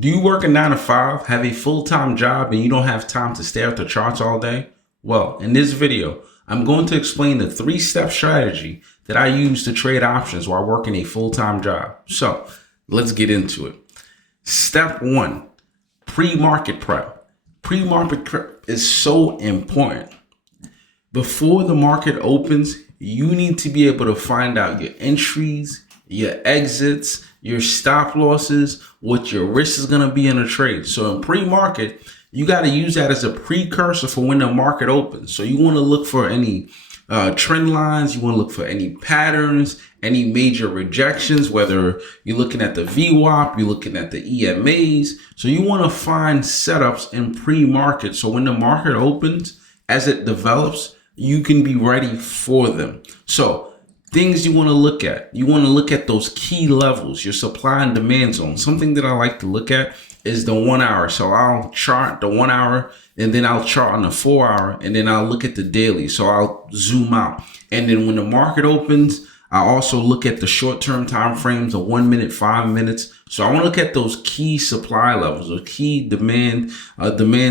Do you work a 9 to 5, have a full-time job, and you don't have time to stare at the charts all day? Well, in this video, I'm going to explain the 3-step strategy that I use to trade options while working a full-time job. So let's get into it. Step 1, pre-market prep. Pre-market prep is so important. Before the market opens, you need to be able to find out your entries, your exits, your stop losses, what your risk is going to be in a trade. So in pre-market, you got to use that as a precursor for when the market opens. So you want to look for any trend lines. You want to look for any patterns, any major rejections, whether you're looking at the VWAP, you're looking at the EMAs. So you want to find setups in pre-market. So when the market opens, as it develops, you can be ready for them. So things you want to look at. You want to look at those key levels, your supply and demand zone. Something that I like to look at is the 1 hour. So I'll chart the 1 hour, and then I'll chart on the 4 hour, and then I'll look at the daily. So I'll zoom out. And then when the market opens, I also look at the short-term time frames, the 1 minute, 5 minutes. So I want to look at those key supply levels or key demand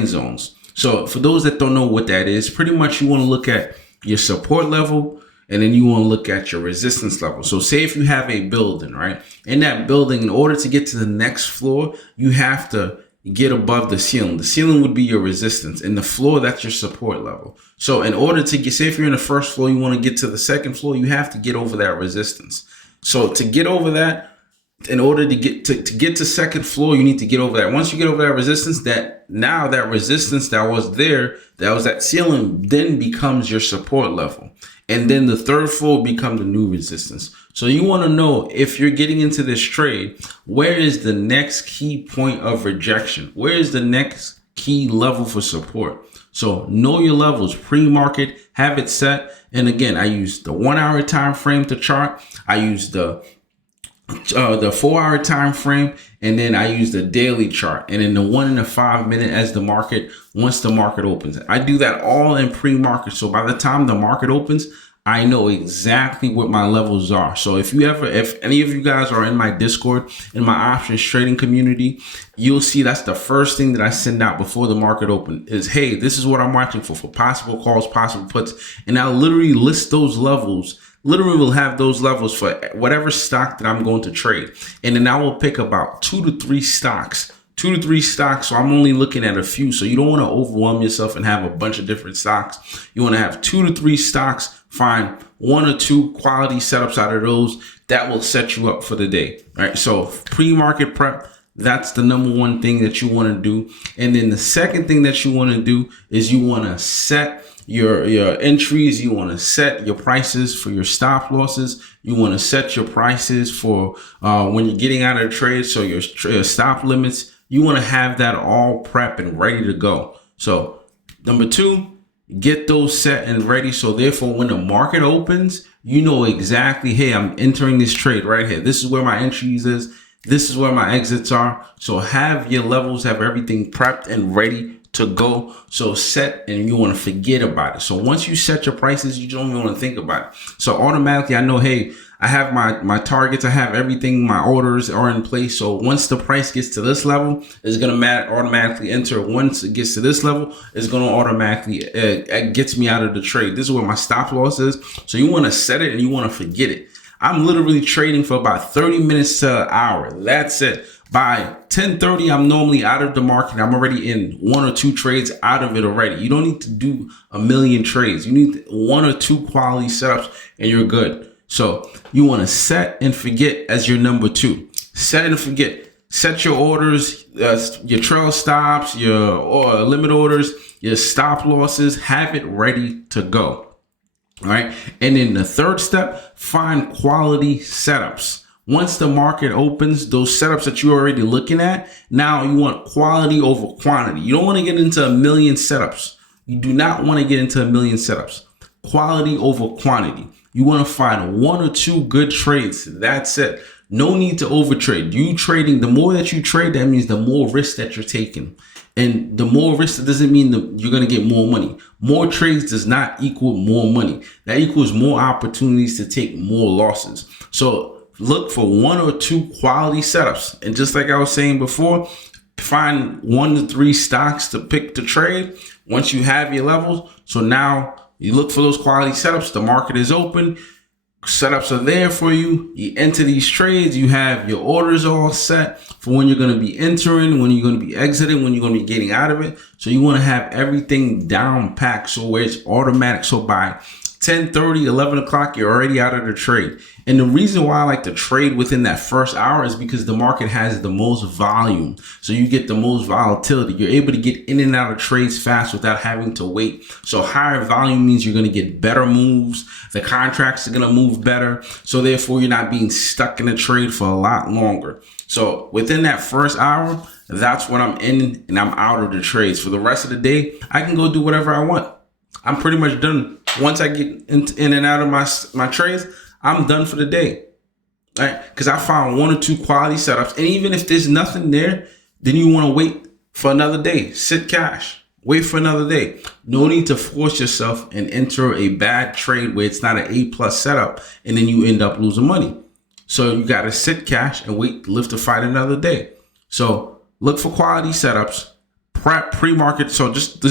zones. So for those that don't know what that is, pretty much you want to look at your support level, and then you want to look at your resistance level. So say if you have a building, right? In that building, in order to get to the next floor, you have to get above the ceiling. The ceiling would be your resistance, and the floor, that's your support level. So in order to get, say if you're in the first floor, you want to get to the second floor, you have to get over that resistance. So to get over that, in order to get to second floor, you need to get over that. Once you get over that resistance, that resistance that was there, that was that ceiling, then becomes your support level. And then the third floor become the new resistance. So you want to know, if you're getting into this trade, where is the next key point of rejection? Where is the next key level for support? So know your levels, pre-market, have it set. And again, I use the 1 hour time frame to chart. I use the 4 hour time frame, and then I use the daily chart, and then the 1 and the 5 minute as the market, once the market opens. I do that all in pre-market. So by the time the market opens, I know exactly what my levels are. So if any of you guys are in my Discord, in my options trading community, you'll see that's the first thing that I send out before the market open is, hey, this is what I'm watching for possible calls, possible puts. And I'll literally list those levels. Literally will have those levels for whatever stock that I'm going to trade. And then I will pick about 2 to 3 stocks. So I'm only looking at a few. So you don't want to overwhelm yourself and have a bunch of different stocks. You want to have 2 to 3 stocks, find 1 or 2 quality setups out of those that will set you up for the day. All right. So pre-market prep, that's the number one thing that you want to do. And then the second thing that you want to do is you want to set your entries. You want to set your prices for your stop losses. You want to set your prices for when you're getting out of the trade. So your stop limits, you want to have that all prep and ready to go. So number 2, get those set and ready. So therefore, when the market opens, you know exactly, hey, I'm entering this trade right here. This is where my entries is. This is where my exits are. So have your levels, have everything prepped and ready to go. So set, and you want to forget about it. So once you set your prices, you don't even want to think about it. So automatically I know, hey, I have my targets, I have everything, my orders are in place. So once the price gets to this level, it's going to automatically enter. Once it gets to this level, it's going to automatically, it gets me out of the trade. This is where my stop loss is. So you want to set it and you want to forget it. I'm literally trading for about 30 minutes to an hour. That's it. By 10:30, I'm normally out of the market. I'm already in 1 or 2 trades out of it already. You don't need to do a million trades. You need 1 or 2 quality setups and you're good. So you want to set and forget as your number 2. Set and forget. Set your orders, your trail stops, your limit orders, your stop losses. Have it ready to go. All right. And then the third step, find quality setups. Once the market opens, those setups that you're already looking at, now you want quality over quantity. You don't want to get into a million setups. You do not want to get into a million setups. Quality over quantity. You want to find 1 or 2 good trades. That's it. No need to overtrade. The more that you trade, that means the more risk that you're taking. And the more risk, that doesn't mean that you're going to get more money. More trades does not equal more money. That equals more opportunities to take more losses. So look for 1 or 2 quality setups. And just like I was saying before, find 1 to 3 stocks to pick to trade once you have your levels. So now you look for those quality setups. The market is open. Setups are there for you. You enter these trades. You have your orders all set for when you're going to be entering, when you're going to be exiting, when you're going to be getting out of it. So you want to have everything down packed so where it's automatic. So by 10:30, 11 o'clock, you're already out of the trade. And the reason why I like to trade within that first hour is because the market has the most volume. So you get the most volatility. You're able to get in and out of trades fast without having to wait. So higher volume means you're going to get better moves. The contracts are going to move better. So therefore, you're not being stuck in a trade for a lot longer. So within that first hour, that's when I'm in and I'm out of the trades. For the rest of the day, I can go do whatever I want. I'm pretty much done. Once I get in and out of my trades, I'm done for the day, right? Because I found 1 or 2 quality setups. And even if there's nothing there, then you want to wait for another day. Sit cash. Wait for another day. No need to force yourself and enter a bad trade where it's not an A+ setup and then you end up losing money. So you got to sit cash and wait, live to fight another day. So look for quality setups. Prep, pre-market. So just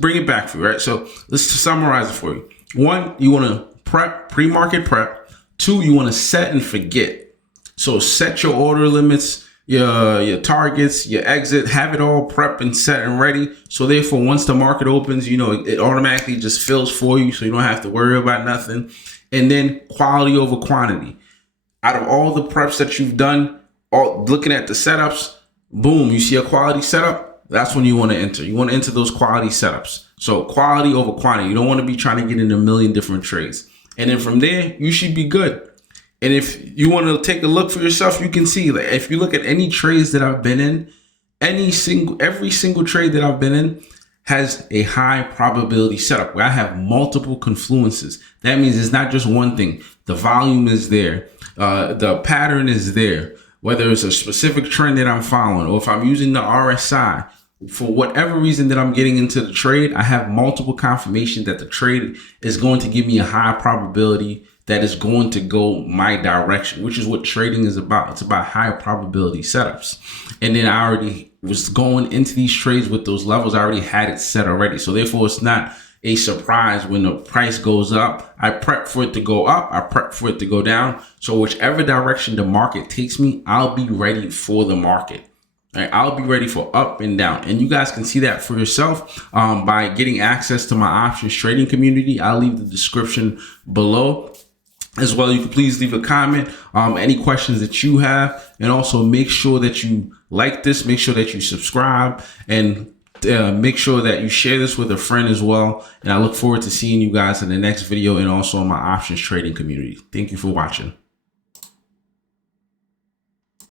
bring it back for you, right? So let's summarize it for you. 1, you want to prep, pre-market prep. 2, you want to set and forget. So set your order limits, your targets, your exit, have it all prepped and set and ready. So therefore, once the market opens, it automatically just fills for you. So you don't have to worry about nothing. And then quality over quantity. Out of all the preps that you've done, looking at the setups, boom, you see a quality setup. That's when you want to enter. You want to enter those quality setups. So quality over quantity. You don't want to be trying to get in a million different trades. And then from there, you should be good. And if you want to take a look for yourself, you can see that if you look at any trades that I've been in, every single trade that I've been in has a high probability setup where I have multiple confluences. That means it's not just one thing. The volume is there. The pattern is there. Whether it's a specific trend that I'm following or if I'm using the RSI, for whatever reason that I'm getting into the trade, I have multiple confirmation that the trade is going to give me a high probability that is going to go my direction, which is what trading is about. It's about high probability setups. And then I already was going into these trades with those levels. I already had it set already. So therefore, it's not a surprise when the price goes up. I prep for it to go up. I prep for it to go down. So whichever direction the market takes me, I'll be ready for the market. Right? I'll be ready for up and down. And you guys can see that for yourself by getting access to my options trading community. I'll leave the description below. As well, you can please leave a comment, any questions that you have, and also make sure that you like this, make sure that you subscribe, and make sure that you share this with a friend as well. And I look forward to seeing you guys in the next video and also in my options trading community. Thank you for watching.